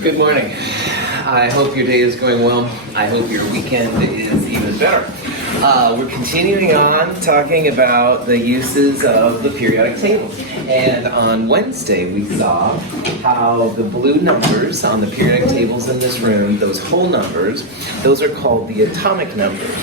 Good morning. I hope your day is going well. I hope your weekend is even better. We're continuing on talking about the uses of the periodic table. And on Wednesday, we saw how the blue numbers on the periodic tables in this room, those whole numbers, those are called the atomic numbers.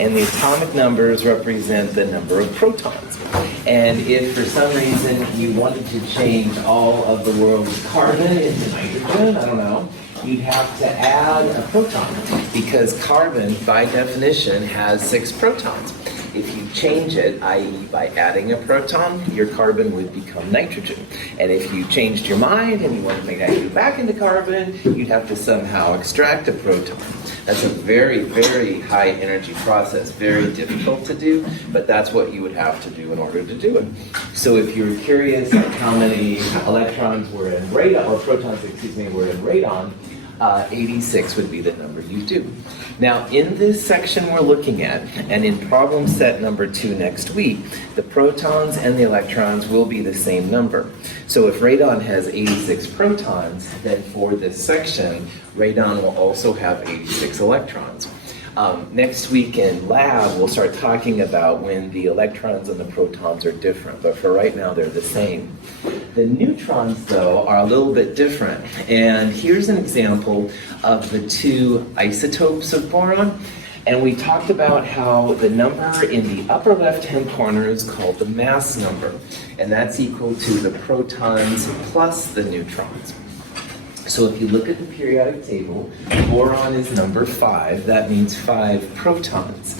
And the atomic numbers represent the number of protons. And if for some reason you wanted to change all of the world's carbon into nitrogen, I don't know, you'd have to add a proton because carbon, by definition, has 6 protons. If you change it, i.e. by adding a proton, your carbon would become nitrogen. And if you changed your mind and you wanted to make that go back into carbon, you'd have to somehow extract a proton. That's a very, very high energy process, very difficult to do, but that's what you would have to do in order to do it. So if you're curious on how many electrons were in radon, or protons, were in radon, 86 would be the number you do. Now, in this section we're looking at, and in problem set number 2 next week, the protons and the electrons will be the same number. So if radon has 86 protons, then for this section, radon will also have 86 electrons. Next week in lab, we'll start talking about when the electrons and the protons are different, but for right now, they're the same. The neutrons, though, are a little bit different, and here's an example of the 2 isotopes of boron, and we talked about how the number in the upper left-hand corner is called the mass number, and that's equal to the protons plus the neutrons. So if you look at the periodic table, boron is number 5. That means 5 protons.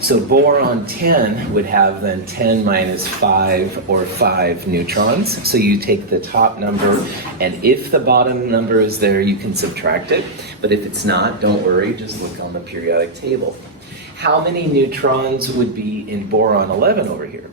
So boron 10 would have then 10 minus 5 or 5 neutrons. So you take the top number, and if the bottom number is there, you can subtract it. But if it's not, don't worry, just look on the periodic table. How many neutrons would be in boron 11 over here?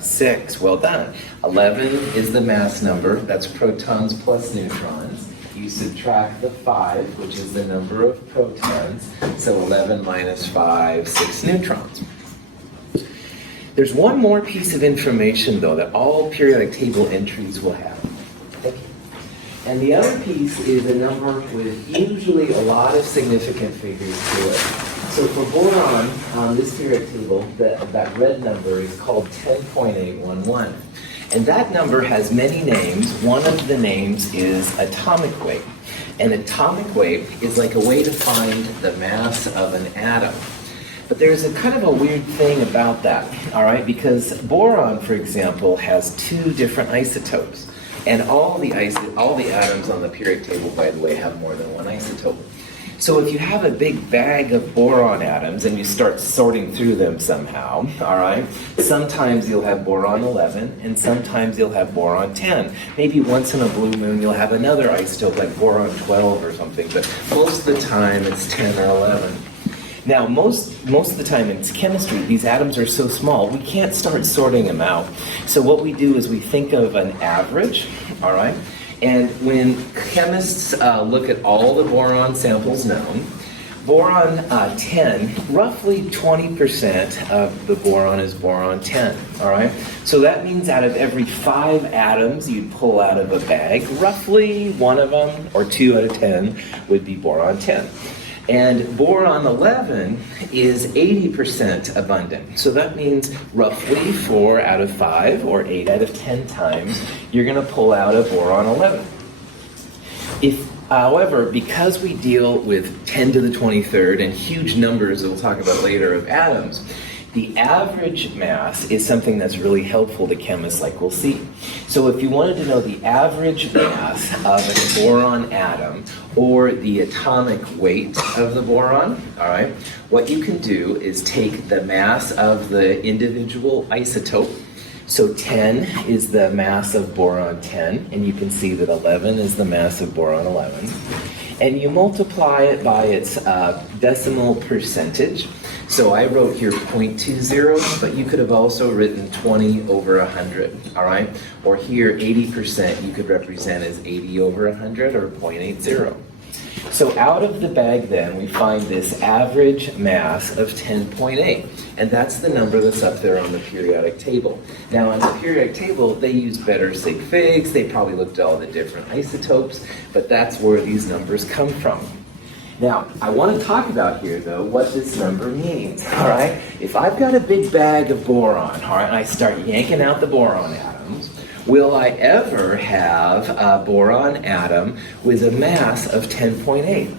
6. Well done. 11 is the mass number. That's protons plus neutrons. You subtract the 5, which is the number of protons. So 11 minus 5, 6 neutrons. There's one more piece of information, though, that all periodic table entries will have. Thank you. And the other piece is a number with usually a lot of significant figures to it. So for boron, on this periodic table, that red number is called 10.811. And that number has many names. One of the names is atomic weight. And atomic weight is like a way to find the mass of an atom. But there's a kind of a weird thing about that, all right? Because boron, for example, has 2 different isotopes. And all the atoms on the periodic table, by the way, have more than one isotope. So if you have a big bag of boron atoms and you start sorting through them somehow, all right, sometimes you'll have boron 11 and sometimes you'll have boron 10. Maybe once in a blue moon you'll have another isotope like boron 12 or something, but most of the time it's 10 or 11. Now, most of the time in chemistry, these atoms are so small, we can't start sorting them out. So what we do is we think of an average, all right? And when chemists look at all the boron samples known, boron 10, roughly 20% of the boron is boron 10, all right? So that means out of every 5 atoms you'd pull out of a bag, roughly 1 of them, or 2 out of 10, would be boron 10. And boron 11 is 80% abundant. So that means roughly 4 out of 5 or 8 out of 10 times you're going to pull out a boron 11. However, because we deal with 10 to the 23rd and huge numbers that we'll talk about later of atoms, the average mass is something that's really helpful to chemists, like we'll see. So if you wanted to know the average mass of a boron atom or the atomic weight of the boron, all right, what you can do is take the mass of the individual isotope. So 10 is the mass of boron 10, and you can see that 11 is the mass of boron 11. And you multiply it by its decimal percentage. So I wrote here 0.20, but you could have also written 20 over 100, all right? Or here, 80% you could represent as 80 over 100 or 0.80. So out of the bag then, we find this average mass of 10.8. And that's the number that's up there on the periodic table. Now on the periodic table, they use better Sig Figs. They probably looked at all the different isotopes, but that's where these numbers come from. Now, I want to talk about here, though, what this number means, all right? If I've got a big bag of boron, all right, and I start yanking out the boron atoms, will I ever have a boron atom with a mass of 10.8?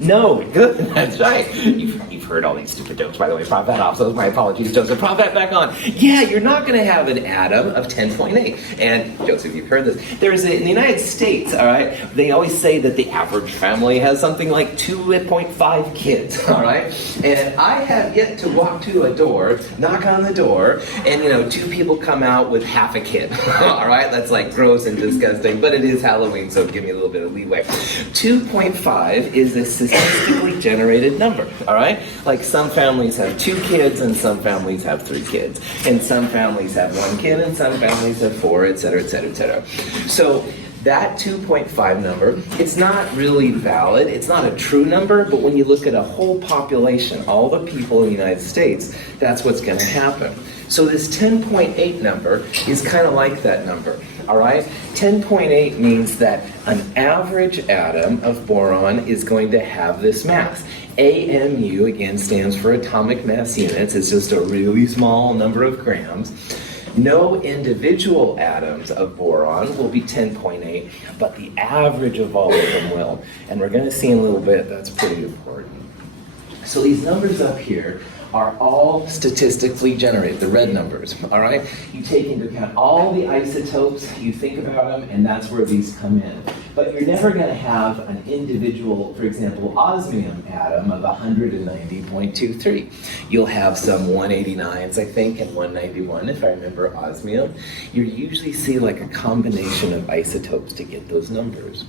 No, good, that's right. You've heard all these stupid jokes, by the way. Prop that off, so my apologies, Joseph. Prop that back on. Yeah, you're not going to have an atom of 10.8. And, Joseph, you've heard this. In the United States, all right, they always say that the average family has something like 2.5 kids, all right? And I have yet to walk to a door, knock on the door, and, 2 people come out with half a kid, all right? That's like gross and disgusting, but it is Halloween, so give me a little bit of leeway. 2.5 is a statistically generated number, all right? Like some families have 2 kids and some families have 3 kids. And some families have 1 kid and some families have 4, et cetera, et cetera, et cetera. So that 2.5 number, it's not really valid. It's not a true number, but when you look at a whole population, all the people in the United States, that's what's going to happen. So this 10.8 number is kind of like that number, all right? 10.8 means that an average atom of boron is going to have this mass. AMU, again, stands for atomic mass units. It's just a really small number of grams. No individual atoms of boron will be 10.8, but the average of all of them will. And we're going to see in a little bit that's pretty important. So these numbers up here are all statistically generated, the red numbers, all right? You take into account all the isotopes, you think about them, and that's where these come in. But you're never going to have an individual, for example, osmium atom of 190.23. You'll have some 189s, I think, and 191, if I remember osmium. You usually see like a combination of isotopes to get those numbers.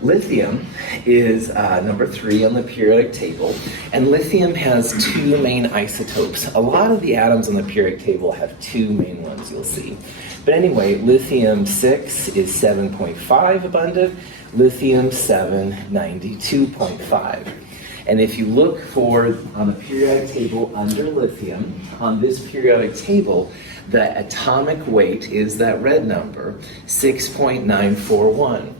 Lithium is number 3 on the periodic table, and lithium has 2 main isotopes. A lot of the atoms on the periodic table have 2 main ones, you'll see. But anyway, lithium-6 is 7.5 abundant, lithium-7, 92.5. And if you look on the periodic table under lithium, on this periodic table, the atomic weight is that red number, 6.941.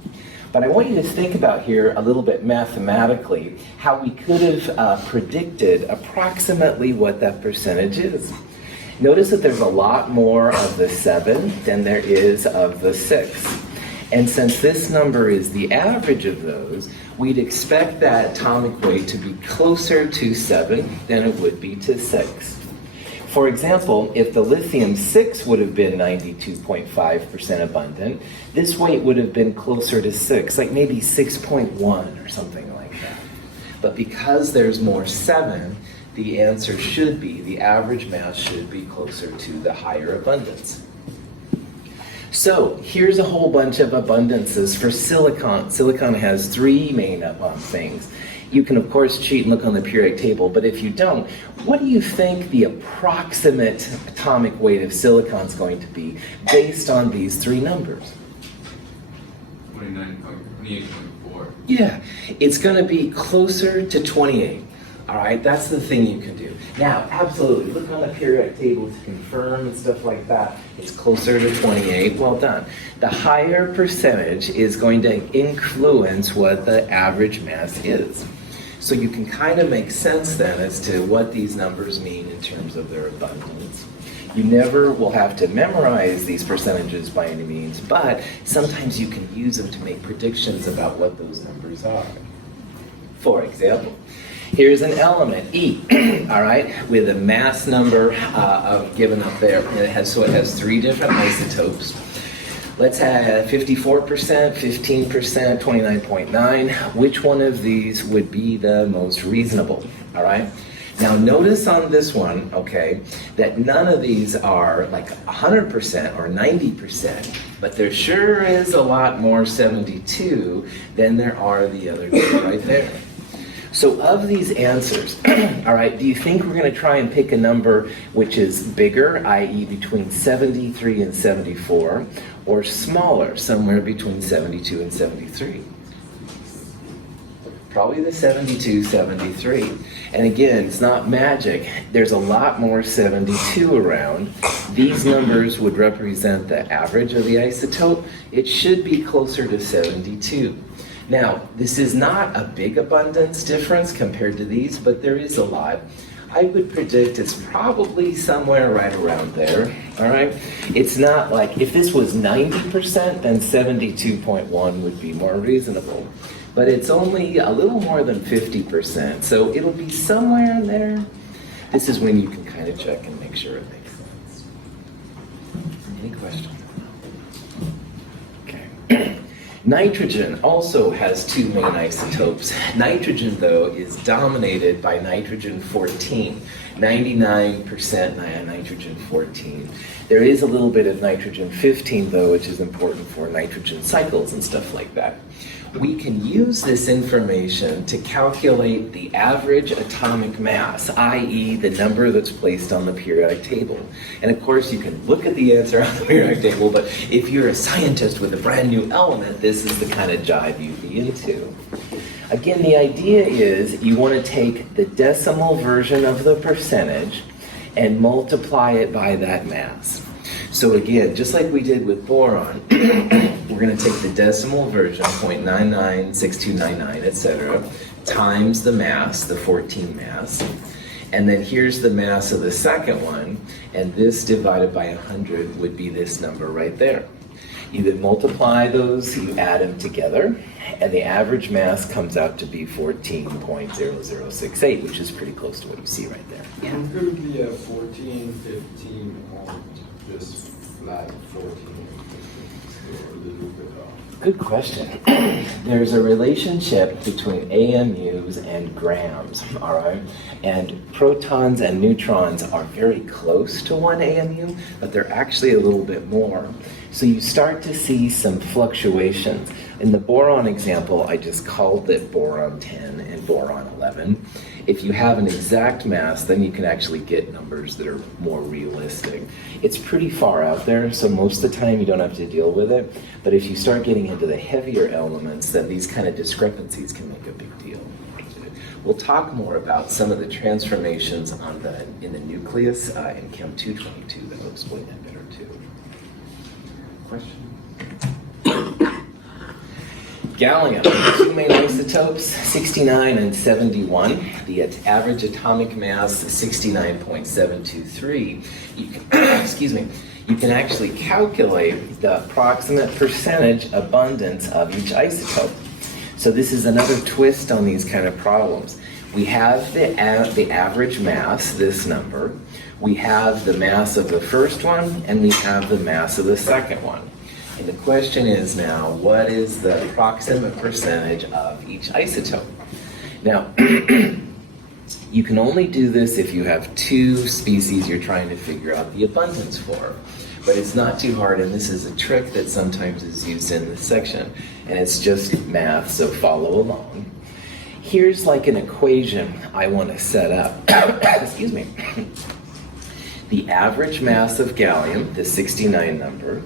But I want you to think about here a little bit mathematically how we could have predicted approximately what that percentage is. Notice that there's a lot more of the 7 than there is of the 6. And since this number is the average of those, we'd expect that atomic weight to be closer to 7 than it would be to 6. For example, if the lithium-6 would have been 92.5% abundant, this weight would have been closer to 6, like maybe 6.1 or something like that. But because there's more 7, the answer should be, the average mass should be closer to the higher abundance. So here's a whole bunch of abundances for silicon. Silicon has 3 main things. You can, of course, cheat and look on the periodic table, but if you don't, what do you think the approximate atomic weight of silicon is going to be based on these 3 numbers? 28.4. Yeah, it's going to be closer to 28. All right, that's the thing you can do. Now, absolutely, look on the periodic table to confirm and stuff like that. It's closer to 28. Well done. The higher percentage is going to influence what the average mass is. So you can kind of make sense then as to what these numbers mean in terms of their abundance. You never will have to memorize these percentages by any means, but sometimes you can use them to make predictions about what those numbers are. For example, here's an element, E, all right, with a mass number given up there. And it has 3 different isotopes. Let's have 54%, 15%, 29.9. Which one of these would be the most reasonable, all right? Now notice on this one, okay, that none of these are like 100% or 90%, but there sure is a lot more 72 than there are the other 2 right there. So of these answers, all right, do you think we're going to try and pick a number which is bigger, i.e. between 73 and 74, or smaller, somewhere between 72 and 73? Probably the 72, 73. And again, it's not magic. There's a lot more 72 around. These numbers would represent the average of the isotope. It should be closer to 72. Now, this is not a big abundance difference compared to these, but there is a lot. I would predict it's probably somewhere right around there, all right? It's not like, if this was 90%, then 72.1 would be more reasonable. But it's only a little more than 50%, so it'll be somewhere in there. This is when you can kind of check and make sure it makes sense. Any questions? Okay. Nitrogen also has two main isotopes. Nitrogen, though, is dominated by nitrogen 14, 99% nitrogen 14. There is a little bit of nitrogen 15, though, which is important for nitrogen cycles and stuff like that. We can use this information to calculate the average atomic mass, i.e. the number that's placed on the periodic table. And of course, you can look at the answer on the periodic table, but if you're a scientist with a brand new element, this is the kind of jive you'd be into. Again, the idea is you want to take the decimal version of the percentage and multiply it by that mass. So again, just like we did with boron, we're going to take the decimal version, 0.996299, etc., times the mass, the 14 mass, and then here's the mass of the second one, and this divided by 100 would be this number right there. You then multiply those, you add them together, and the average mass comes out to be 14.0068, which is pretty close to what you see right there. Yeah. It could be a 14, 15, or just flat 14, 15, or a little bit off. Good question. There's a relationship between AMUs and grams, all right? And protons and neutrons are very close to 1 AMU, but they're actually a little bit more. So you start to see some fluctuations. In the boron example, I just called it boron 10 and boron 11. If you have an exact mass, then you can actually get numbers that are more realistic. It's pretty far out there, so most of the time you don't have to deal with it. But if you start getting into the heavier elements, then these kind of discrepancies can make a big deal. We'll talk more about some of the transformations in the nucleus in Chem 222 that will explain that better too. Question? Gallium, two main isotopes, 69 and 71. The average atomic mass is 69.723. You can, excuse me, you can actually calculate the approximate percentage abundance of each isotope. So this is another twist on these kind of problems. We have the average mass, this number. We have the mass of the first one, and we have the mass of the second one. And the question is now, what is the approximate percentage of each isotope? Now, you can only do this if you have two species you're trying to figure out the abundance for. But it's not too hard, and this is a trick that sometimes is used in this section. And it's just math, so follow along. Here's like an equation I want to set up. Excuse me. The average mass of gallium, the 69 number,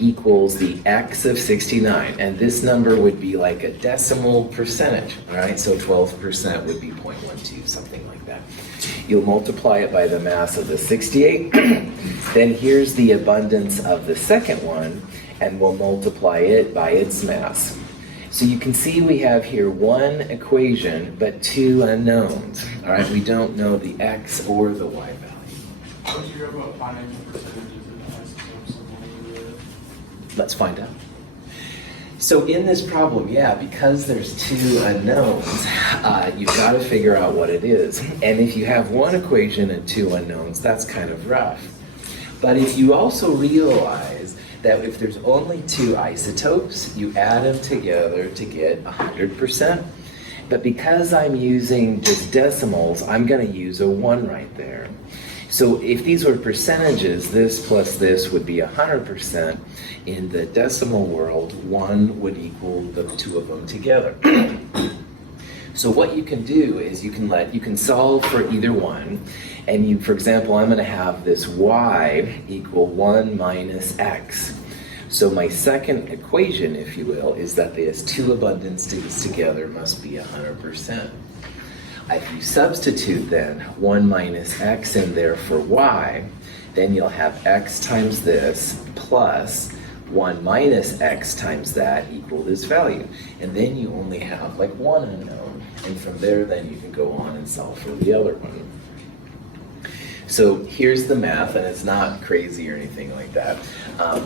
equals the x of 69, and this number would be like a decimal percentage, right? So 12% would be 0.12, something like that. You'll multiply it by the mass of the 68, then here's the abundance of the second one, and we'll multiply it by its mass. So you can see we have here one equation, but two unknowns, all right? We don't know the x or the y value. What do you hear about finding the percentages of isotopes of Let's find out. So in this problem, yeah, because there's two unknowns, you've got to figure out what it is. And if you have one equation and two unknowns, that's kind of rough. But if you also realize that if there's only two isotopes, you add them together to get 100%. But because I'm using just decimals, I'm going to use a 1 right there. So if these were percentages, this plus this would be 100%. In the decimal world, 1 would equal the two of them together. So what you can do is you can solve for either one, and for example, I'm going to have this y equal 1 minus x. So my second equation, if you will, is that these two abundances together must be 100%. If you substitute then 1 minus x in there for y, then you'll have x times this plus 1 minus x times that equal this value. And then you only have like one unknown. And from there, then you can go on and solve for the other one. So here's the math, and it's not crazy or anything like that.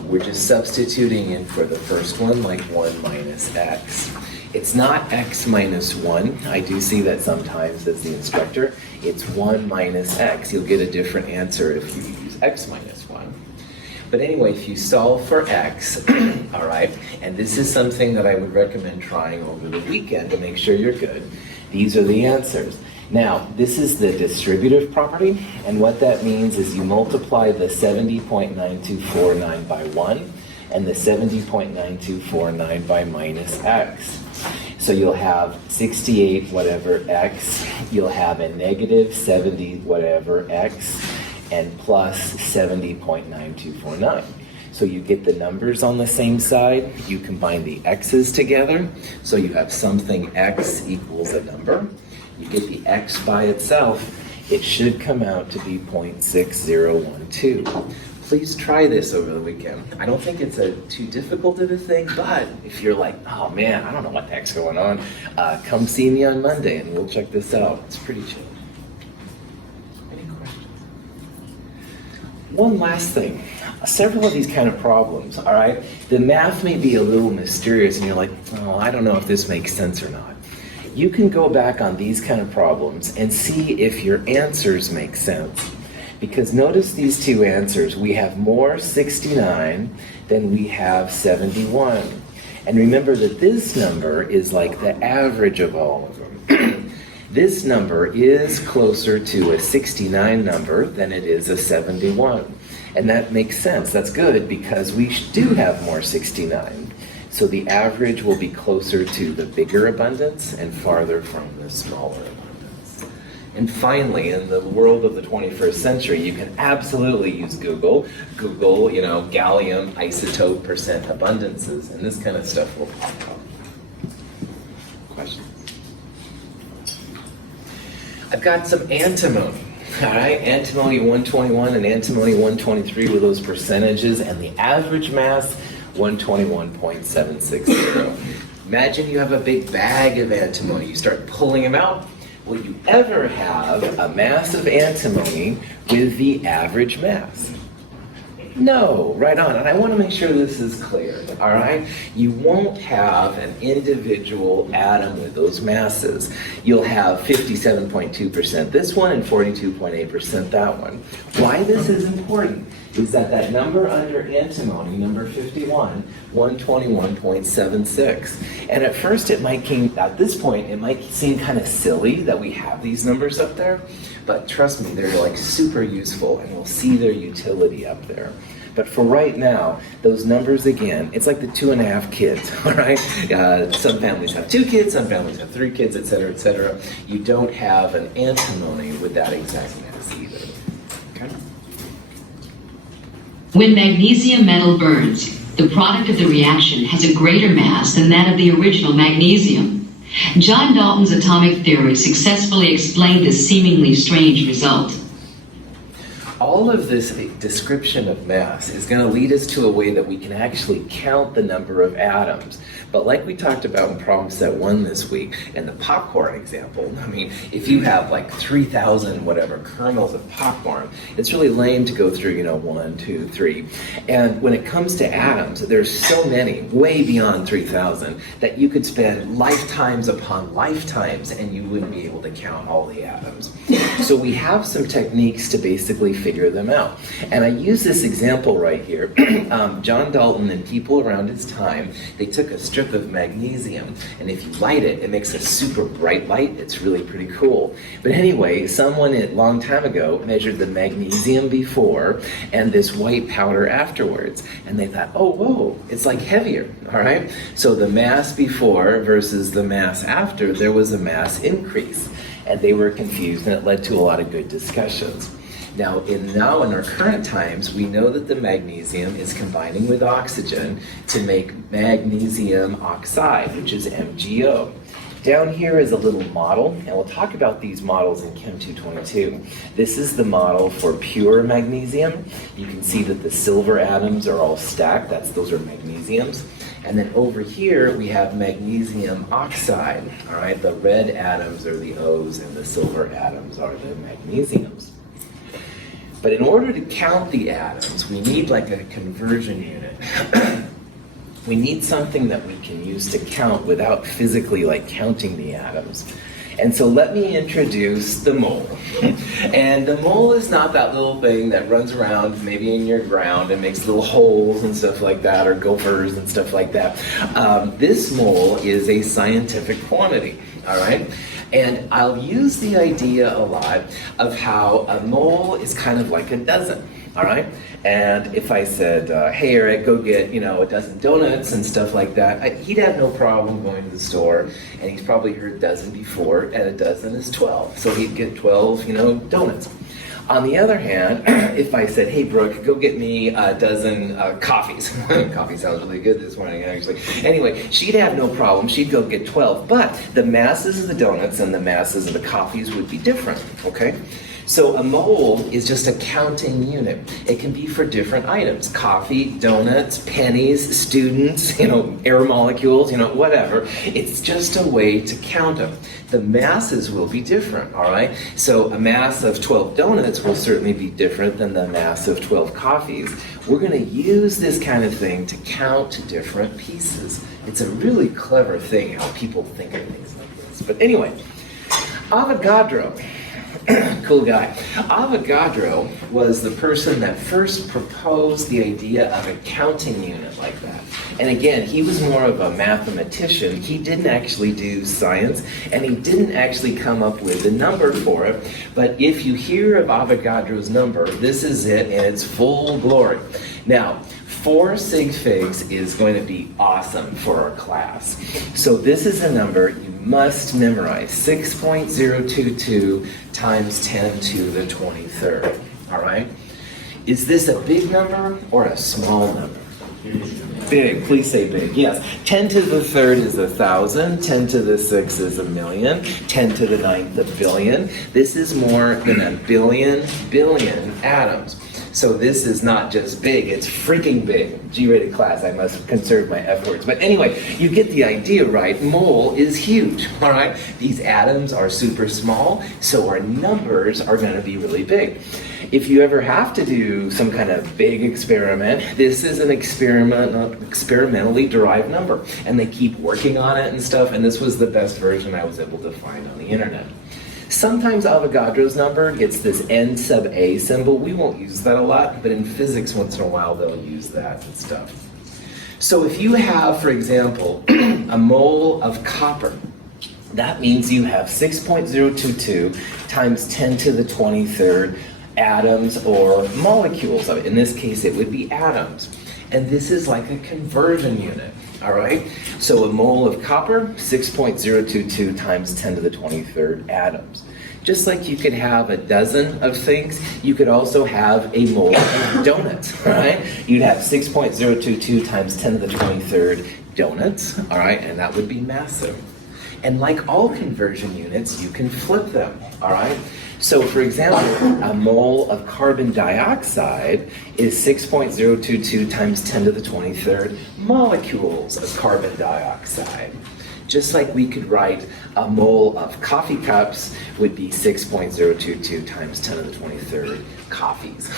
We're just substituting in for the first one, like 1 minus x. It's not x minus 1. I do see that sometimes as the instructor. It's 1 minus x. You'll get a different answer if you use x minus 1. But anyway, if you solve for x, all right, and this is something that I would recommend trying over the weekend to make sure you're good. These are the answers. Now, this is the distributive property, and what that means is you multiply the 70.9249 by 1 and the 70.9249 by minus x. So you'll have 68 whatever x, you'll have a negative 70 whatever x, and plus 70.9249. So you get the numbers on the same side, you combine the x's together, so you have something x equals a number. You get the x by itself, it should come out to be 0.6012. Please try this over the weekend. I don't think it's too difficult of a thing, but if you're like, oh man, I don't know what the heck's going on, come see me on Monday and we'll check this out. It's pretty chill. Any questions? One last thing. Several of these kind of problems, all right? The math may be a little mysterious and you're like, oh, I don't know if this makes sense or not. You can go back on these kind of problems and see if your answers make sense. Because notice these two answers. We have more 69 than we have 71. And remember that this number is like the average of all of them. This number is closer to a 69 number than it is a 71. And that makes sense. That's good because we do have more 69. So the average will be closer to the bigger abundance and farther from the smaller abundance. And finally, in the world of the 21st century, you can absolutely use Google. Google, gallium isotope percent abundances, and this kind of stuff will pop up. Questions? I've got some antimony. All right, antimony 121 and antimony 123 with those percentages, and the average mass 121.760. Imagine you have a big bag of antimony. You start pulling them out. Will you ever have a mass of antimony with the average mass? No, right on. And I want to make sure this is clear, all right? You won't have an individual atom with those masses. You'll have 57.2% this one and 42.8% that one. Why this is important is that number under antimony, number 51, 121.76. And at first at this point, it might seem kind of silly that we have these numbers up there, but trust me, they're like super useful and we'll see their utility up there. But for right now, those numbers again, it's like the 2.5 kids, all right? Some families have 2 kids, some families have 3 kids, et cetera, et cetera. You don't have an antimony with that exact mass either, okay? When magnesium metal burns, the product of the reaction has a greater mass than that of the original magnesium. John Dalton's atomic theory successfully explained this seemingly strange result. All of this description of mass is going to lead us to a way that we can actually count the number of atoms. But like we talked about in problem set 1 this week, and the popcorn example, I mean, if you have like 3,000 whatever kernels of popcorn, it's really lame to go through, 1, 2, 3. And when it comes to atoms, there's so many, way beyond 3,000, that you could spend lifetimes upon lifetimes and you wouldn't be able to count all the atoms. So we have some techniques to basically figure them out. And I use this example right here. John Dalton and people around his time, they took a strip of magnesium, and if you light it, it makes a super bright light. It's really pretty cool. But anyway, someone a long time ago measured the magnesium before and this white powder afterwards, and they thought, oh, whoa, it's like heavier, all right? So the mass before versus the mass after, there was a mass increase, and they were confused, and it led to a lot of good discussions. Now in our current times, we know that the magnesium is combining with oxygen to make magnesium oxide, which is MgO. Down here is a little model, and we'll talk about these models in Chem 222. This is the model for pure magnesium. You can see that the silver atoms are all stacked. Those are magnesiums. And then over here, we have magnesium oxide. All right, the red atoms are the O's, and the silver atoms are the magnesiums. But in order to count the atoms, we need like a conversion unit. We need something that we can use to count without physically like counting the atoms. And so let me introduce the mole. And the mole is not that little thing that runs around maybe in your ground and makes little holes and stuff like that, or gophers and stuff like that. This mole is a scientific quantity, all right? And I'll use the idea a lot of how a mole is kind of like a dozen. All right, and if I said, hey Eric, go get, a dozen donuts and stuff like that, he'd have no problem going to the store, and he's probably heard dozen before, and a dozen is 12, so he'd get 12, donuts. On the other hand, if I said, hey Brooke, go get me a dozen coffees. Coffee sounds really good this morning, actually. Anyway, she'd have no problem. She'd go get 12. But the masses of the donuts and the masses of the coffees would be different, okay? So a mole is just a counting unit. It can be for different items: coffee, donuts, pennies, students, air molecules, whatever. It's just a way to count them. The masses will be different, all right? So a mass of 12 donuts will certainly be different than the mass of 12 coffees. We're going to use this kind of thing to count different pieces. It's a really clever thing how people think of things like this. But anyway, Avogadro. Cool guy. Avogadro was the person that first proposed the idea of a counting unit like that. And again, he was more of a mathematician. He didn't actually do science, and he didn't actually come up with a number for it. But if you hear of Avogadro's number, this is it in its full glory. Now, 4 Sig Figs is going to be awesome for our class. So this is a number you must memorize: 6.022 times 10 to the 23rd. All right? Is this a big number or a small number? Big. Please say big. Yes. 10 to the 3rd is 1,000. 10 to the 6th is 1,000,000. 10 to the 9th, 1,000,000,000. This is more than 1 billion atoms. So this is not just big, it's freaking big. G-rated class, I must conserve my F words. But anyway, you get the idea, right? Mole is huge, all right? These atoms are super small, so our numbers are going to be really big. If you ever have to do some kind of big experiment, this is an experimentally derived number. And they keep working on it and stuff, and this was the best version I was able to find on the internet. Sometimes Avogadro's number gets this N sub A symbol. We won't use that a lot, but in physics once in a while they'll use that and stuff. So if you have, for example, a mole of copper, that means you have 6.022 times 10 to the 23rd atoms or molecules of it. In this case, it would be atoms. And this is like a conversion unit. All right, so a mole of copper, 6.022 times 10 to the 23rd atoms. Just like you could have a dozen of things, you could also have a mole of donuts, all right? You'd have 6.022 times 10 to the 23rd donuts, all right, and that would be massive. And like all conversion units, you can flip them, all right? So for example, a mole of carbon dioxide is 6.022 times 10 to the 23rd molecules of carbon dioxide. Just like we could write a mole of coffee cups would be 6.022 times 10 to the 23rd coffees.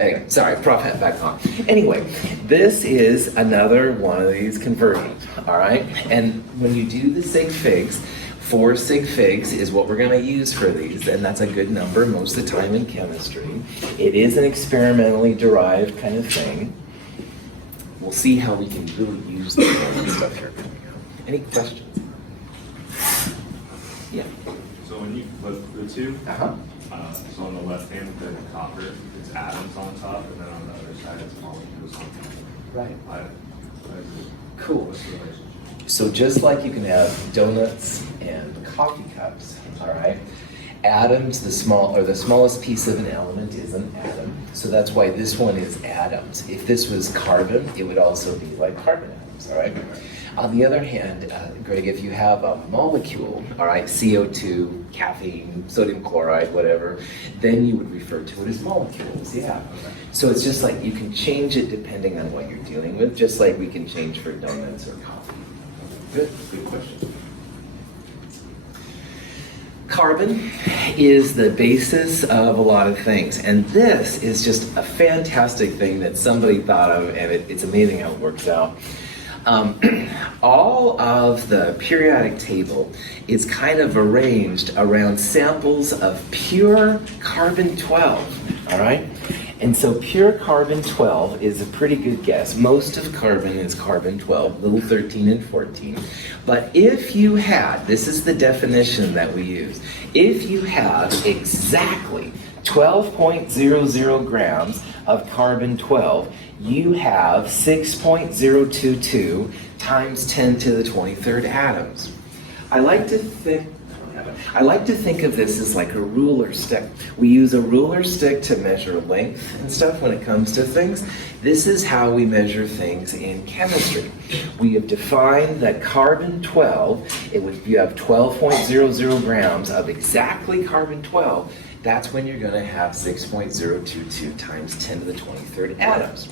Anyway, sorry, Prof hat back on. Anyway, this is another one of these conversions, all right? And when you do the Sig Figs, 4 Sig Figs is what we're going to use for these, and that's a good number most of the time in chemistry. It is an experimentally derived kind of thing. We'll see how we can really use the stuff here coming up. Any questions? Yeah. So when you flip the two, so on the left hand, the copper, it's atoms on top, and then on the other side, it's molecules on top. Right. Cool. Cool. What's the relationship? So just like you can have donuts and coffee cups, all right? Atoms, the smallest piece of an element is an atom. So that's why this one is atoms. If this was carbon, it would also be like carbon atoms, all right? On the other hand, Greg, if you have a molecule, all right, CO2, caffeine, sodium chloride, whatever, then you would refer to it as molecules, yeah. So it's just like you can change it depending on what you're dealing with, just like we can change for donuts or coffee. Good question. Carbon is the basis of a lot of things, and this is just a fantastic thing that somebody thought of, and it's amazing how it works out. All of the periodic table is kind of arranged around samples of pure carbon-12, all right? And so pure carbon-12 is a pretty good guess. Most of carbon is carbon-12, little 13 and 14. But if you had, this is the definition that we use, if you have exactly 12.00 grams of carbon-12, you have 6.022 times 10 to the 23rd atoms. I like to think of this as like a ruler stick. We use a ruler stick to measure length and stuff when it comes to things. This is how we measure things in chemistry. We have defined that carbon-12, you have 12.00 grams of exactly carbon-12, that's when you're going to have 6.022 times 10 to the 23rd atoms.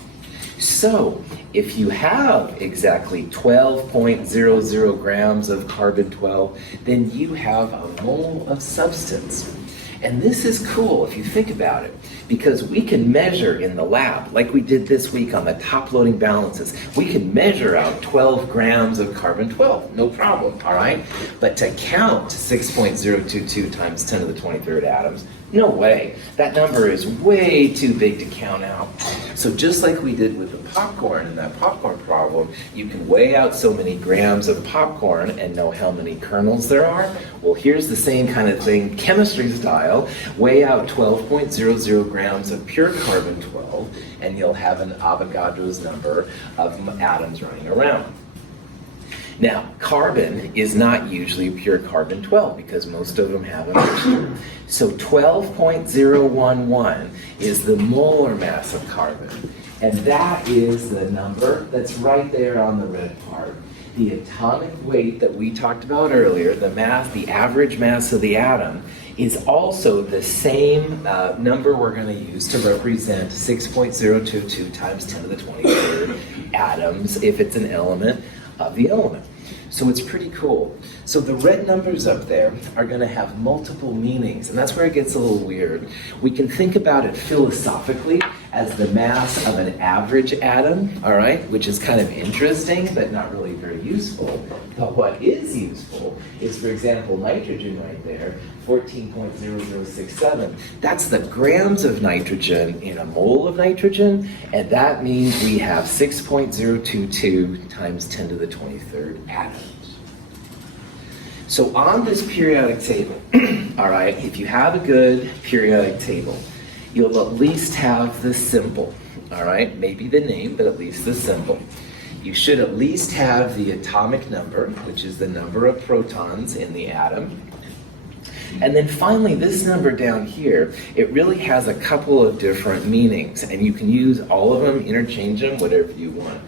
So, if you have exactly 12.00 grams of carbon-12, then you have a mole of substance. And this is cool if you think about it, because we can measure in the lab, like we did this week on the top loading balances, we can measure out 12 grams of carbon-12, no problem, all right? But to count 6.022 times 10 to the 23rd atoms, no way. That number is way too big to count out. So just like we did with the popcorn in that popcorn problem, you can weigh out so many grams of popcorn and know how many kernels there are. Well, here's the same kind of thing, chemistry style. Weigh out 12.00 grams of pure carbon-12, and you'll have an Avogadro's number of atoms running around. Now, carbon is not usually pure carbon-12 because most of them have a mixture. So 12.011 is the molar mass of carbon. And that is the number that's right there on the red part. The atomic weight that we talked about earlier, the average mass of the atom, is also the same number we're going to use to represent 6.022 times 10 to the 23rd atoms if it's an element of the element. So it's pretty cool. So the red numbers up there are going to have multiple meanings, and that's where it gets a little weird. We can think about it philosophically as the mass of an average atom, all right, which is kind of interesting, but not really very useful. But what is useful is, for example, nitrogen right there, 14.0067. That's the grams of nitrogen in a mole of nitrogen, and that means we have 6.022 times 10 to the 23rd atoms. So on this periodic table, all right, if you have a good periodic table, you'll at least have the symbol, all right? Maybe the name, but at least the symbol. You should at least have the atomic number, which is the number of protons in the atom. And then finally, this number down here, it really has a couple of different meanings, and you can use all of them, interchange them, whatever you want.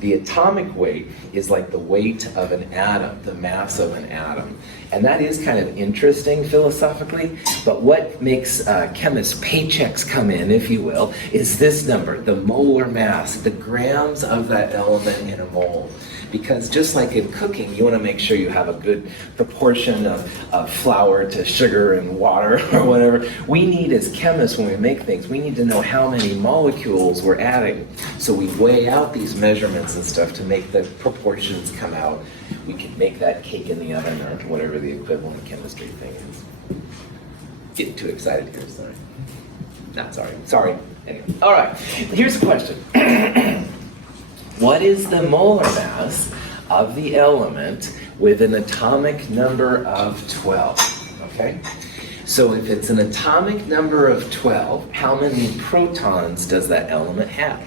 The atomic weight is like the weight of an atom, the mass of an atom. And that is kind of interesting philosophically, but what makes chemists' paychecks come in, if you will, is this number, the molar mass, the grams of that element in a mole. Because just like in cooking, you want to make sure you have a good proportion of flour to sugar and water or whatever. We need, as chemists, when we make things, we need to know how many molecules we're adding. So we weigh out these measurements and stuff to make the proportions come out. We can make that cake in the oven or whatever the equivalent chemistry thing is. Getting too excited here, sorry. Not sorry. Sorry. Anyway. All right. Here's a question. What is the molar mass of the element with an atomic number of 12? Okay? So if it's an atomic number of 12, how many protons does that element have?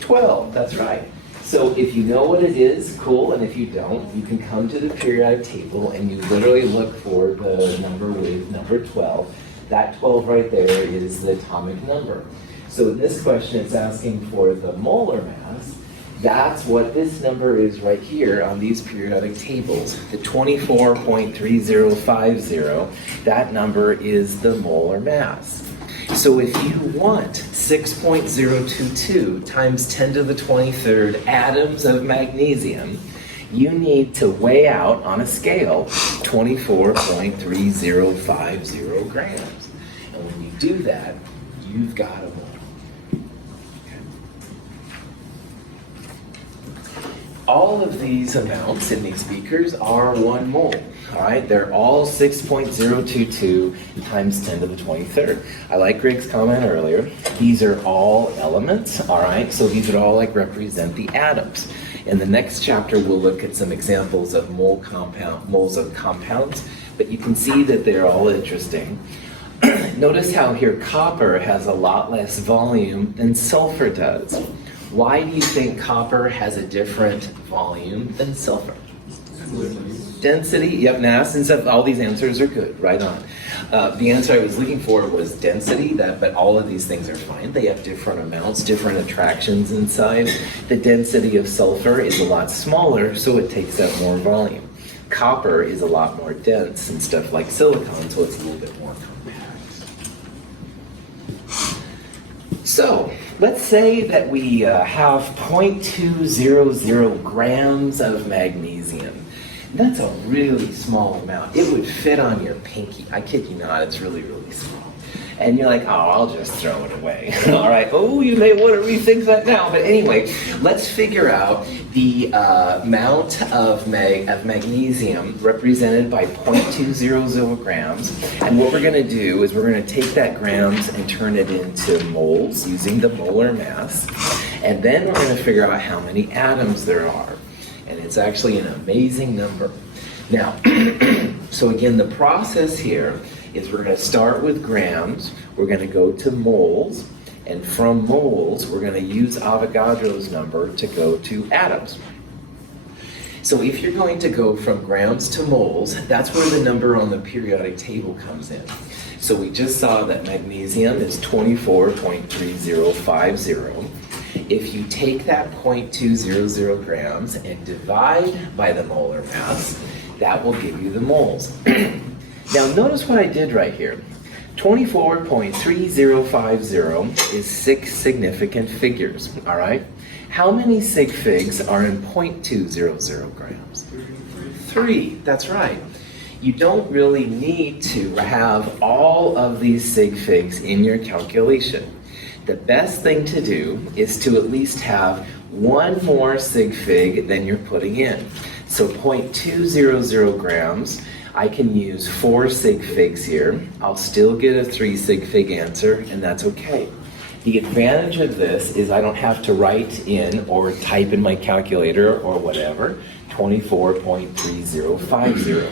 12, that's right. So if you know what it is, cool, and if you don't, you can come to the periodic table and you literally look for the number with number 12. That 12 right there is the atomic number. So in this question, it's asking for the molar mass. That's what this number is right here on these periodic tables. The 24.3050, that number is the molar mass. So if you want 6.022 times 10 to the 23rd atoms of magnesium, you need to weigh out on a scale 24.3050 grams. And when you do that, you've got a mole. All of these amounts in these beakers are 1 mole. All right, they're all 6.022 times 10 to the 23rd. I like Greg's comment earlier. These are all elements, all right? So these would all like represent the atoms. In the next chapter, we'll look at some examples of moles of compounds, but you can see that they're all interesting. Notice how here copper has a lot less volume than sulfur does. Why do you think copper has a different volume than sulfur? Density, yep, mass and stuff, all these answers are good, right on. The answer I was looking for was density, but all of these things are fine. They have different amounts, different attractions inside. The density of sulfur is a lot smaller, so it takes up more volume. Copper is a lot more dense and stuff like silicon, so it's a little bit more compact. So, let's say that we have 0.200 grams of magnesium. That's a really small amount. It would fit on your pinky. I kid you not, it's really, really small. And you're like, oh, I'll just throw it away. All right, oh, you may want to rethink that now. But anyway, let's figure out the amount of magnesium represented by 0.200 grams. And what we're going to do is we're going to take that grams and turn it into moles using the molar mass. And then we're going to figure out how many atoms there are. And it's actually an amazing number. Now, so again, the process here is we're going to start with grams, we're going to go to moles, and from moles, we're going to use Avogadro's number to go to atoms. So if you're going to go from grams to moles, that's where the number on the periodic table comes in. So we just saw that magnesium is 24.3050. If you take that 0.200 grams and divide by the molar mass, that will give you the moles. Now notice what I did right here. 24.3050 is 6 significant figures, all right? How many Sig Figs are in 0.200 grams? 3, that's right. You don't really need to have all of these Sig Figs in your calculation. The best thing to do is to at least have 1 more Sig Fig than you're putting in. So 0.200 grams, I can use 4 Sig Figs here. I'll still get a 3 Sig Fig answer, and that's okay. The advantage of this is I don't have to write in or type in my calculator or whatever, 24.3050.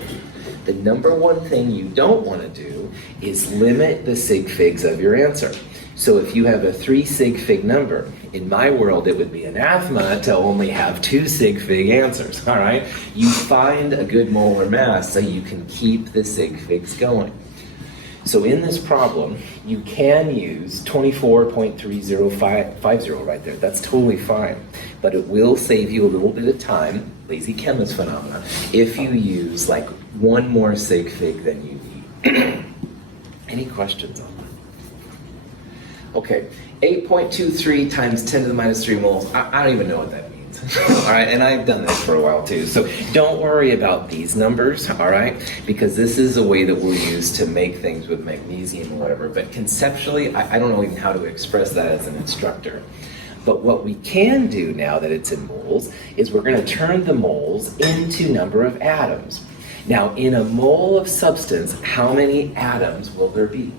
The number one thing you don't want to do is limit the Sig Figs of your answer. So if you have a 3 Sig Fig number, in my world it would be anathema to only have 2 Sig Fig answers, all right? You find a good molar mass so you can keep the Sig Figs going. So in this problem, you can use 24.3050 right there. That's totally fine. But it will save you a little bit of time, lazy chemist phenomena, if you use like 1 more Sig Fig than you need. Any questions on that? Okay, 8.23 times 10 to the minus 3 moles. I don't even know what that means. All right, and I've done this for a while too. So don't worry about these numbers, all right? Because this is a way that we'll use to make things with magnesium or whatever. But conceptually, I don't know even how to express that as an instructor. But what we can do now that it's in moles is we're going to turn the moles into number of atoms. Now, in a mole of substance, how many atoms will there be?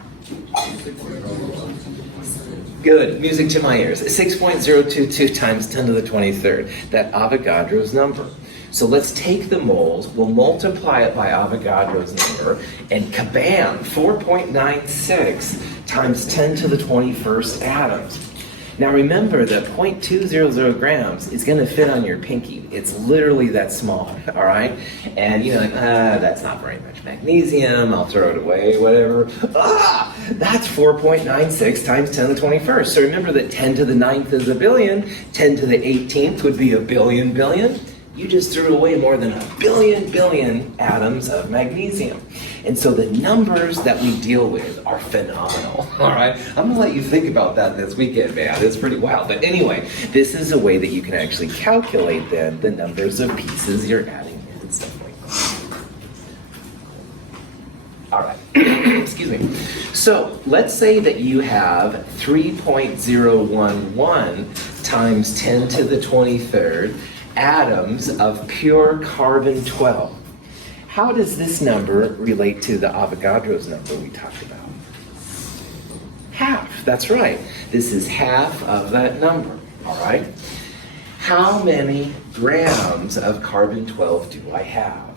Good, music to my ears. 6.022 times 10 to the 23rd, that Avogadro's number. So let's take the moles, we'll multiply it by Avogadro's number, and kabam, 4.96 times 10 to the 21st atoms. Now remember that 0.200 grams is going to fit on your pinky. It's literally that small, all right? And you're like, that's not very much magnesium, I'll throw it away, whatever. That's 4.96 times 10 to the 21st. So remember that 10 to the 9th is a billion, 10 to the 18th would be a billion billion. You just threw away more than a billion atoms of magnesium. And so the numbers that we deal with are phenomenal, all right? I'm gonna let you think about that this weekend, man. It's pretty wild. But anyway, this is a way that you can actually calculate then the numbers of pieces you're adding in and stuff like that. All right, excuse me. So let's say that you have 3.011 times 10 to the 23rd atoms of pure carbon-12. How does this number relate to the Avogadro's number we talked about? Half, that's right. This is half of that number, all right? How many grams of carbon-12 do I have?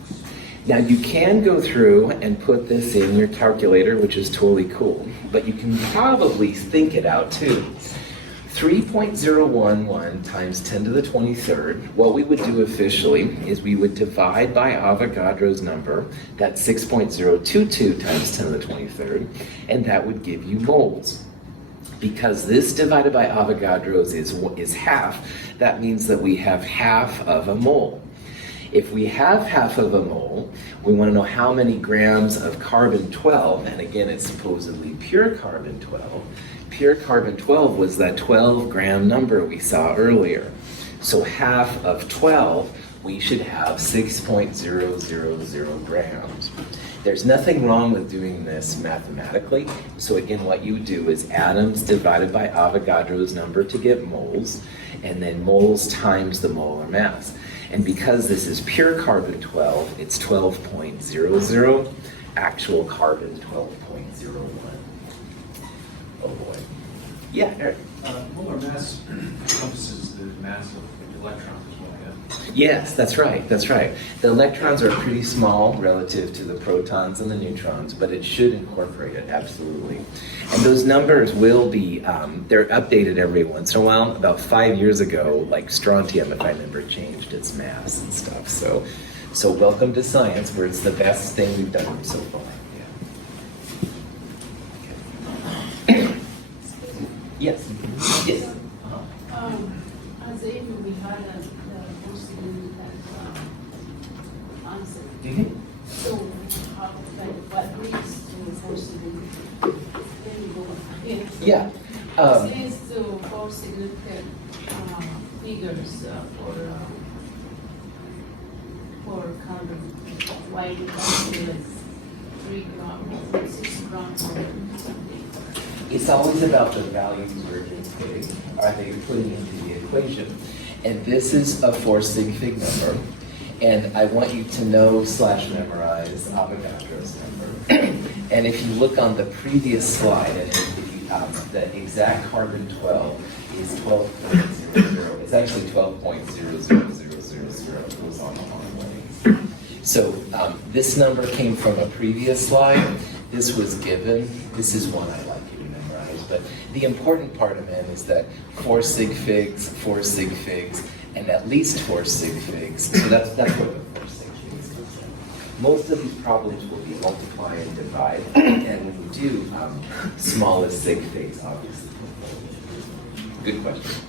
Now you can go through and put this in your calculator, which is totally cool, but you can probably think it out too. 3.011 times 10 to the 23rd, what we would do officially is we would divide by Avogadro's number, that's 6.022 times 10 to the 23rd, and that would give you moles. Because this divided by Avogadro's is half, that means that we have half of a mole. If we have half of a mole, we want to know how many grams of carbon-12, and again it's supposedly pure carbon-12. Pure carbon-12 was that 12-gram number we saw earlier. So half of 12, we should have 6.000 grams. There's nothing wrong with doing this mathematically. So again, what you do is atoms divided by Avogadro's number to get moles, and then moles times the molar mass. And because this is pure carbon-12, it's 12.00, actual carbon 12.01. Oh boy. Yeah, Eric. Molar mass encompasses the mass of electrons as well, yeah? Yes, that's right, that's right. The electrons are pretty small relative to the protons and the neutrons, but it should incorporate it, absolutely. And those numbers will be, they're updated every once in a while. About 5 years ago, like strontium, if I remember, changed its mass and stuff. So welcome to science, where it's the best thing we've done so far. Yes. Yes. As if we had the possibility that answer. Mm-hmm. So, what leads to the possibility? Then we go ahead. Yeah. Since the four significant figures for carbon, why do you calculate 3 grams, 6 grams, or something? It's always about the values we're getting, are they putting into the equation. And this is a 4 Sig Fig number. And I want you to know / memorize Avogadro's number. And if you look on the previous slide, and the exact carbon-12 is 12.00. It's actually 12.00000. It was on the wrong way. So this number came from a previous slide. This was given. This is one I like you to memorize. But the important part of it is that 4 Sig Figs, 4 Sig Figs, and at least 4 Sig Figs. So that's where the 4 Sig Figs comes in. Most of these problems will be multiply and divide. And when you do, smallest Sig Figs, obviously. Good question.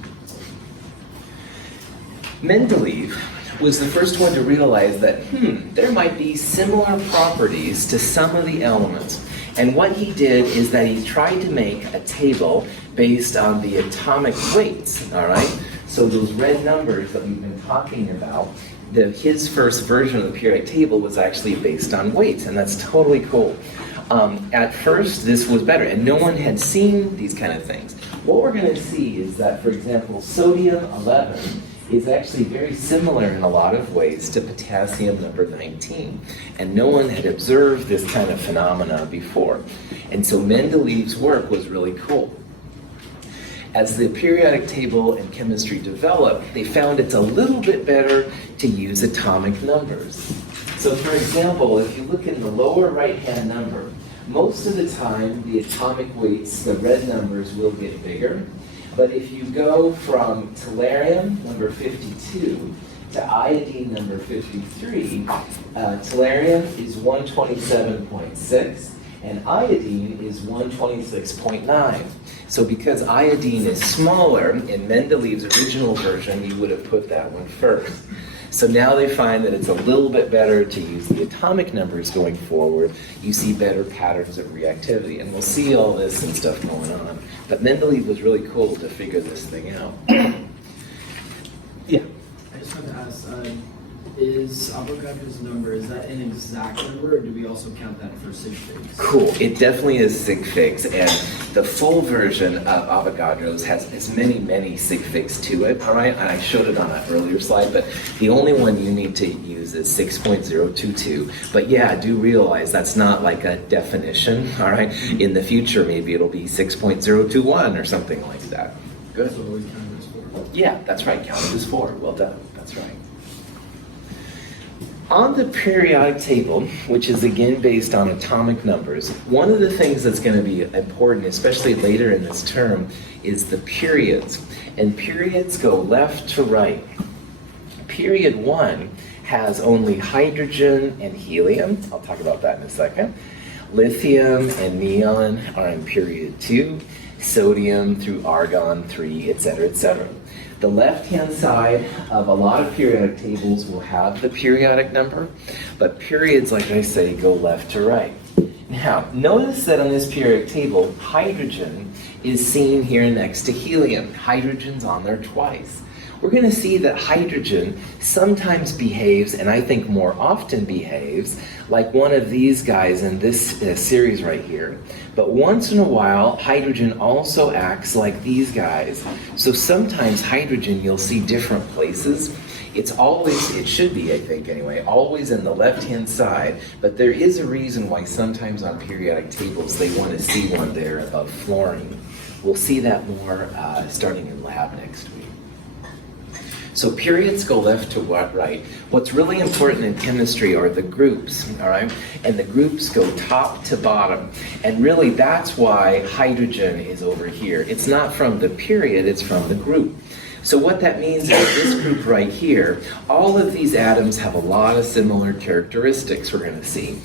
Mendeleev was the first one to realize that, there might be similar properties to some of the elements. And what he did is that he tried to make a table based on the atomic weights, all right? So those red numbers that we've been talking about, his first version of the periodic table was actually based on weights, and that's totally cool. At first, this was better, and no one had seen these kind of things. What we're going to see is that, for example, sodium 11 is actually very similar in a lot of ways to potassium number 19. And no one had observed this kind of phenomena before. And so Mendeleev's work was really cool. As the periodic table and chemistry developed, they found it's a little bit better to use atomic numbers. So for example, if you look in the lower right-hand number, most of the time the atomic weights, the red numbers, will get bigger. But if you go from tellurium, number 52, to iodine, number 53, tellurium is 127.6, and iodine is 126.9. So because iodine is smaller, in Mendeleev's original version, you would have put that one first. So now they find that it's a little bit better to use the atomic numbers going forward. You see better patterns of reactivity, and we'll see all this and stuff going on. But Mendeleev was really cool to figure this thing out. Yeah. I just wanted to ask, is Avogadro's number, is that an exact number, or do we also count that for Sig Figs? Cool. It definitely is Sig Figs, and the full version of Avogadro's has as many Sig Figs to it, all right? And I showed it on an earlier slide, but the only one you need to use is 6.022. But yeah, do realize that's not like a definition, all right? In the future, maybe it'll be 6.021 or something like that. Good. So always count it as 4. Yeah, that's right. Count it as 4. Well done. That's right. On the periodic table, which is again based on atomic numbers, one of the things that's going to be important, especially later in this term, is the periods. And periods go left to right. Period 1 has only hydrogen and helium. I'll talk about that in a second. Lithium and neon are in period 2. Sodium through argon 3, etc., etc. The left-hand side of a lot of periodic tables will have the periodic number, but periods, like I say, go left to right. Now, notice that on this periodic table, hydrogen is seen here next to helium. Hydrogen's on there twice. We're going to see that hydrogen sometimes behaves, and I think more often behaves, like one of these guys in this series right here. But once in a while, hydrogen also acts like these guys. So sometimes hydrogen you'll see different places. It's always, it should be, I think anyway, always in the left-hand side, but there is a reason why sometimes on periodic tables they want to see one there above fluorine. We'll see that more starting in lab next week. So periods go left to right. What's really important in chemistry are the groups, all right? And the groups go top to bottom. And really that's why hydrogen is over here. It's not from the period, it's from the group. So what that means is this group right here, all of these atoms have a lot of similar characteristics we're going to see.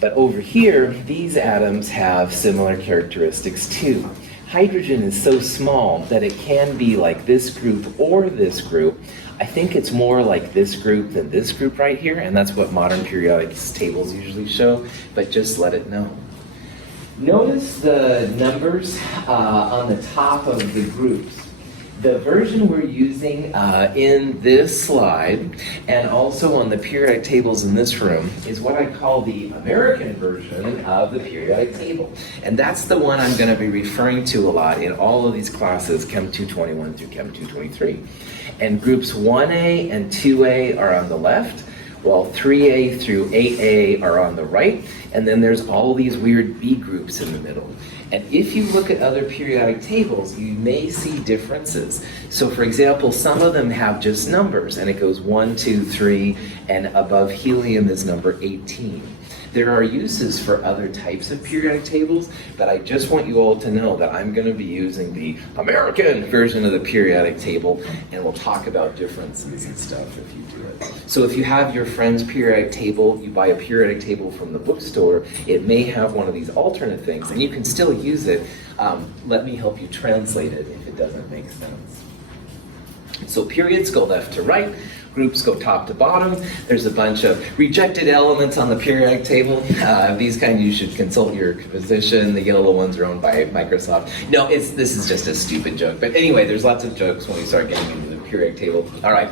But over here, these atoms have similar characteristics too. Hydrogen is so small that it can be like this group or this group. I think it's more like this group than this group right here, and that's what modern periodic tables usually show, but just let it know. Notice the numbers on the top of the groups. The version we're using in this slide and also on the periodic tables in this room is what I call the American version of the periodic table. And that's the one I'm going to be referring to a lot in all of these classes, Chem 221 through Chem 223. And groups 1A and 2A are on the left, while 3A through 8A are on the right, and then there's all these weird B groups in the middle. And if you look at other periodic tables, you may see differences. So for example, some of them have just numbers, and it goes 1, 2, 3, and above helium is number 18. There are uses for other types of periodic tables, but I just want you all to know that I'm going to be using the American version of the periodic table, and we'll talk about differences and stuff if you do it. So if you have your friend's periodic table, you buy a periodic table from the bookstore, it may have one of these alternate things, and you can still use it. Let me help you translate it if it doesn't make sense. So periods go left to right. Groups go top to bottom. There's a bunch of rejected elements on the periodic table. These kind you should consult your physician. The yellow ones are owned by Microsoft. No, this is just a stupid joke. But anyway, there's lots of jokes when we start getting into the periodic table. All right.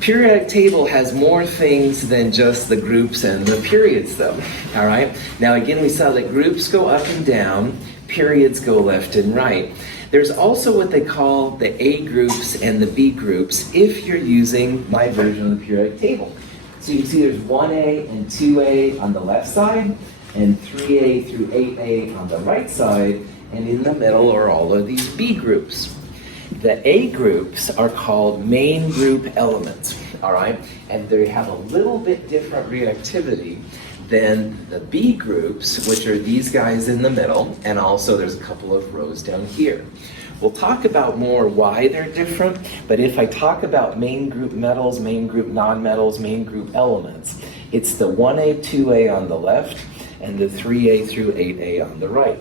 Periodic table has more things than just the groups and the periods, though. All right. Now, again, we saw that groups go up and down. Periods go left and right. There's also what they call the A groups and the B groups if you're using my version of the periodic table. So you can see there's 1A and 2A on the left side, and 3A through 8A on the right side, and in the middle are all of these B groups. The A groups are called main group elements, all right? And they have a little bit different reactivity than the B groups, which are these guys in the middle, and also there's a couple of rows down here. We'll talk about more why they're different, but if I talk about main group metals, main group nonmetals, main group elements, it's the 1A, 2A on the left, and the 3A through 8A on the right.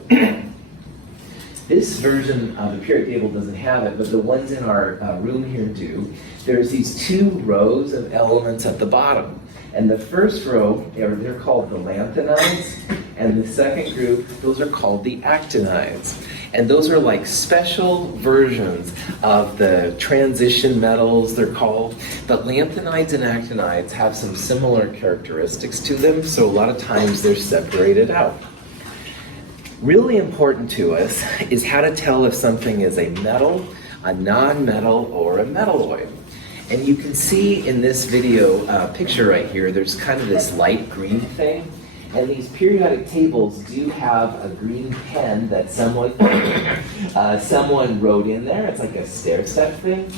This version of the periodic table doesn't have it, but the ones in our room here do. There's these two rows of elements at the bottom. And the first row, they're called the lanthanides, and the second group, those are called the actinides. And those are like special versions of the transition metals, they're called. But lanthanides and actinides have some similar characteristics to them, so a lot of times they're separated out. Really important to us is how to tell if something is a metal, a non-metal, or a metalloid. And you can see in this video picture right here, there's kind of this light green thing. And these periodic tables do have a green pen that someone wrote in there. It's like a stair-step thing.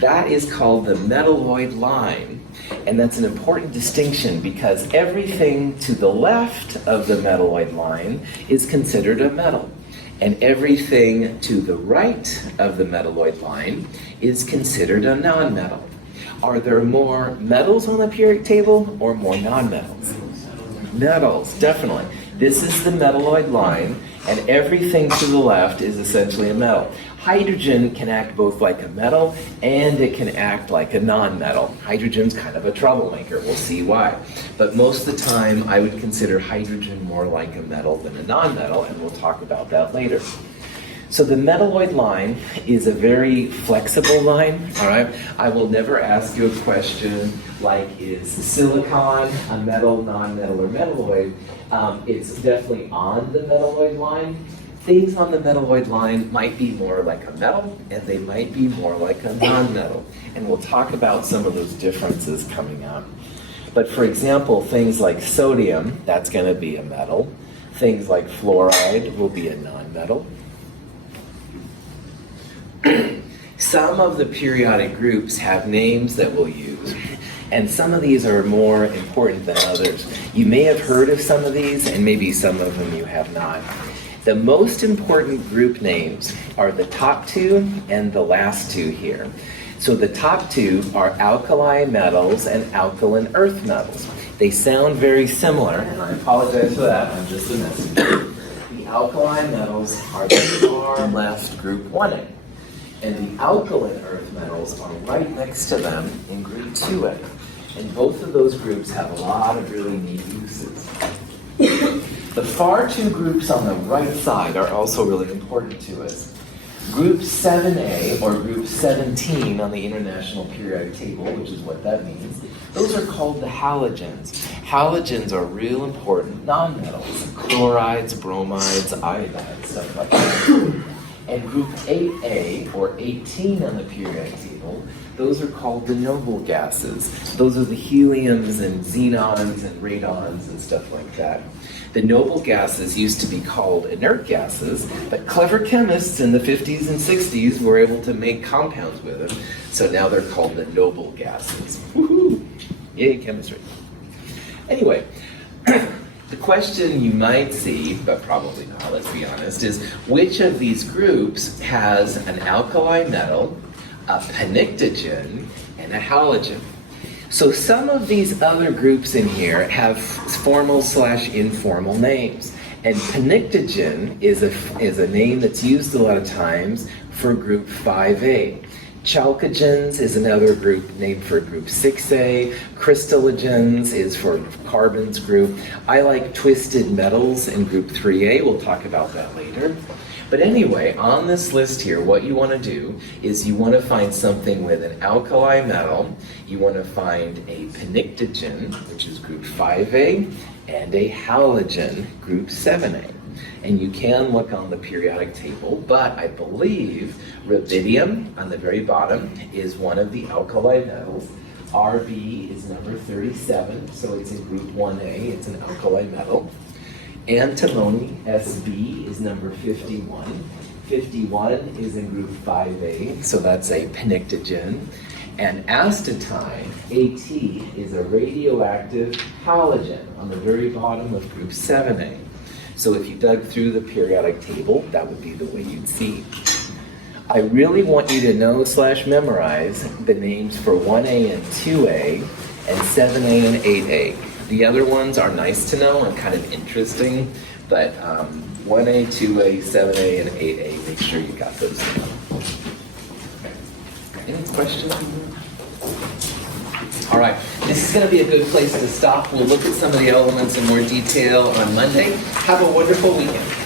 That is called the Metalloid Line. And that's an important distinction because everything to the left of the Metalloid Line is considered a metal. And everything to the right of the Metalloid Line is considered a non-metal. Are there more metals on the periodic table or more non-metals? Metals, definitely. This is the Metalloid Line, and everything to the left is essentially a metal. Hydrogen can act both like a metal and it can act like a non-metal. Hydrogen's kind of a troublemaker, we'll see why. But most of the time, I would consider hydrogen more like a metal than a non-metal, and we'll talk about that later. So the Metalloid Line is a very flexible line, all right? I will never ask you a question like, is silicon a metal, non-metal, or metalloid? It's definitely on the Metalloid Line. Things on the Metalloid Line might be more like a metal, and they might be more like a non-metal. And we'll talk about some of those differences coming up. But for example, things like sodium, that's going to be a metal. Things like fluoride will be a non-metal. Some of the periodic groups have names that we'll use, and some of these are more important than others. You may have heard of some of these, and maybe some of them you have not. The most important group names are the top two and the last two here. So the top two are alkali metals and alkaline earth metals. They sound very similar, and I apologize for that, I'm just a messenger. The alkali metals are the far left group 1A. And the alkaline earth metals are right next to them in group 2A. And both of those groups have a lot of really neat uses. The far two groups on the right side are also really important to us. Group 7A, or group 17 on the International Periodic Table, which is what that means, those are called the halogens. Halogens are real important nonmetals, chlorides, bromides, iodides, stuff like that. And group 8A, or 18 on the periodic table, those are called the noble gases. Those are the heliums and xenons and radons and stuff like that. The noble gases used to be called inert gases, but clever chemists in the 50s and 60s were able to make compounds with them, so now they're called the noble gases. Woohoo! Yay, chemistry. Anyway, the question you might see, but probably not, let's be honest, is which of these groups has an alkali metal, a pnictogen, and a halogen? So some of these other groups in here have formal/informal names. And pnictogen is a name that's used a lot of times for group 5A. Chalcogens is another group named for group 6A. Crystallogens is for carbons group. I like twisted metals in group 3A. We'll talk about that later. But anyway, on this list here, what you want to do is you want to find something with an alkali metal. You want to find a pnictogen, which is group 5A, and a halogen, group 7A. And you can look on the periodic table, but I believe rubidium on the very bottom is one of the alkali metals. Rb is number 37, so it's in group 1A, it's an alkali metal. Antimony, Sb, is number 51. 51 is in group 5A, so that's a pnictogen. And astatine, At, is a radioactive halogen on the very bottom of group 7A. So if you dug through the periodic table, that would be the way you'd see. I really want you to know / memorize the names for 1A and 2A and 7A and 8A. The other ones are nice to know and kind of interesting, but 1A, 2A, 7A, and 8A, make sure you got those down. Any questions? All right, this is going to be a good place to stop. We'll look at some of the elements in more detail on Monday. Have a wonderful weekend.